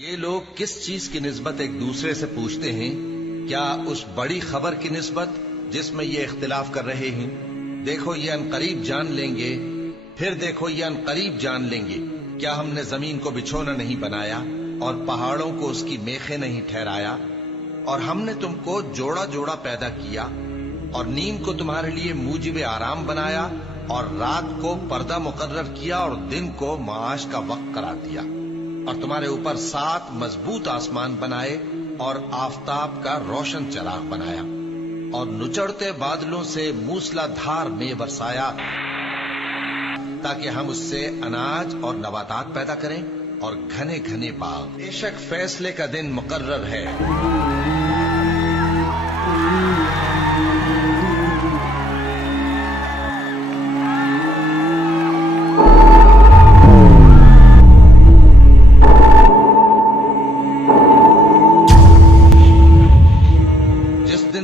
یہ لوگ کس چیز کی نسبت ایک دوسرے سے پوچھتے ہیں؟ کیا اس بڑی خبر کی نسبت جس میں یہ اختلاف کر رہے ہیں؟ دیکھو یہ عنقریب جان لیں گے، پھر دیکھو یہ عنقریب جان لیں گے۔ کیا ہم نے زمین کو بچھونا نہیں بنایا اور پہاڑوں کو اس کی میخیں نہیں ٹھہرایا؟ اور ہم نے تم کو جوڑا جوڑا پیدا کیا اور نیند کو تمہارے لیے موجب آرام بنایا اور رات کو پردہ مقرر کیا اور دن کو معاش کا وقت قرار دیا، اور تمہارے اوپر 7 مضبوط آسمان بنائے اور آفتاب کا روشن چراغ بنایا، اور نچڑتے بادلوں سے موسلا دھار میں برسایا تاکہ ہم اس سے اناج اور نباتات پیدا کریں اور گھنے گھنے باغ۔ بے شک فیصلے کا دن مقرر ہے۔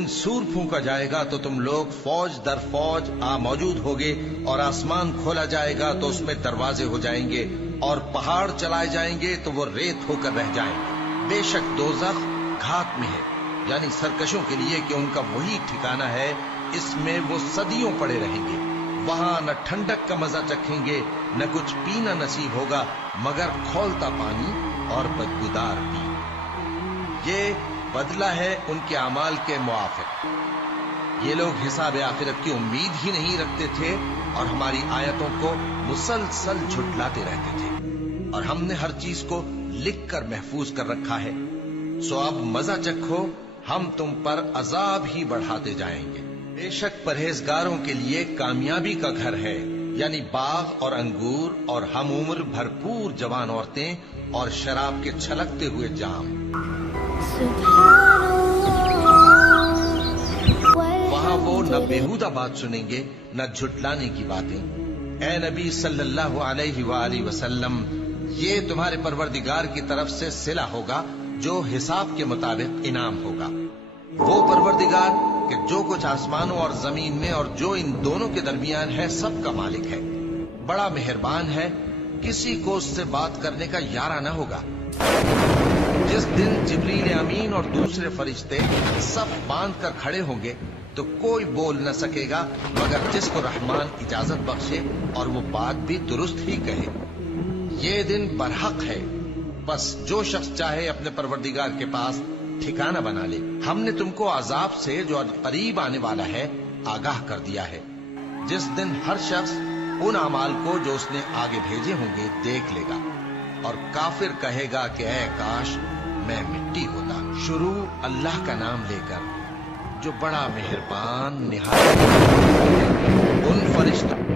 سور پھونکا جائے گا تو تم لوگ فوج در فوج موجود ہوگے، اور آسمان کھولا جائے گا تو اس میں دروازے ہو جائیں گے، اور پہاڑ چلائے جائیں گے تو وہ ریت ہو کر رہ جائیں گے۔ بے شک دوزخ گھات میں ہے، یعنی سرکشوں کے لیے کہ ان کا وہی ٹھکانہ ہے، اس میں وہ صدیوں پڑے رہیں گے۔ وہاں نہ ٹھنڈک کا مزہ چکھیں گے، نہ کچھ پینا نصیب ہوگا مگر کھولتا پانی اور بدبودار پی۔ یہ بدلہ ہے ان کے اعمال کے موافق۔ یہ لوگ حساب آخرت کی امید ہی نہیں رکھتے تھے اور ہماری آیتوں کو مسلسل جھٹلاتے رہتے تھے، اور ہم نے ہر چیز کو لکھ کر محفوظ کر رکھا ہے۔ سو اب مزہ چکھو، ہم تم پر عذاب ہی بڑھاتے جائیں گے۔ بے شک پرہیزگاروں کے لیے کامیابی کا گھر ہے، یعنی باغ اور انگور اور ہم عمر بھرپور جوان عورتیں اور شراب کے چھلکتے ہوئے جام۔ وہاں وہ نہ بیہودہ بات سنیں گے نہ جھٹلانے کی باتیں۔ اے نبی صلی اللہ علیہ وآلہ وسلم، یہ تمہارے پروردگار کی طرف سے صلہ ہوگا جو حساب کے مطابق انعام ہوگا۔ وہ پروردگار کہ جو کچھ آسمانوں اور زمین میں اور جو ان دونوں کے درمیان ہے سب کا مالک ہے، بڑا مہربان ہے، کسی کو اس سے بات کرنے کا یارہ نہ ہوگا۔ جس دن جبریل امین اور دوسرے فرشتے صف باندھ کر کھڑے ہوں گے تو کوئی بول نہ سکے گا مگر جس کو رحمان اجازت بخشے اور وہ بات بھی درست ہی کہے۔ یہ دن برحق ہے، بس جو شخص چاہے اپنے پروردگار کے پاس ٹھکانہ بنا لے۔ ہم نے تم کو عذاب سے جو قریب آنے والا ہے آگاہ کر دیا ہے، جس دن ہر شخص ان اعمال کو جو اس نے آگے بھیجے ہوں گے دیکھ لے گا، اور کافر کہے گا کہ اے کاش میں مٹی ہوتا۔ شروع اللہ کا نام لے کر جو بڑا مہربان نہایت ان فرشتوں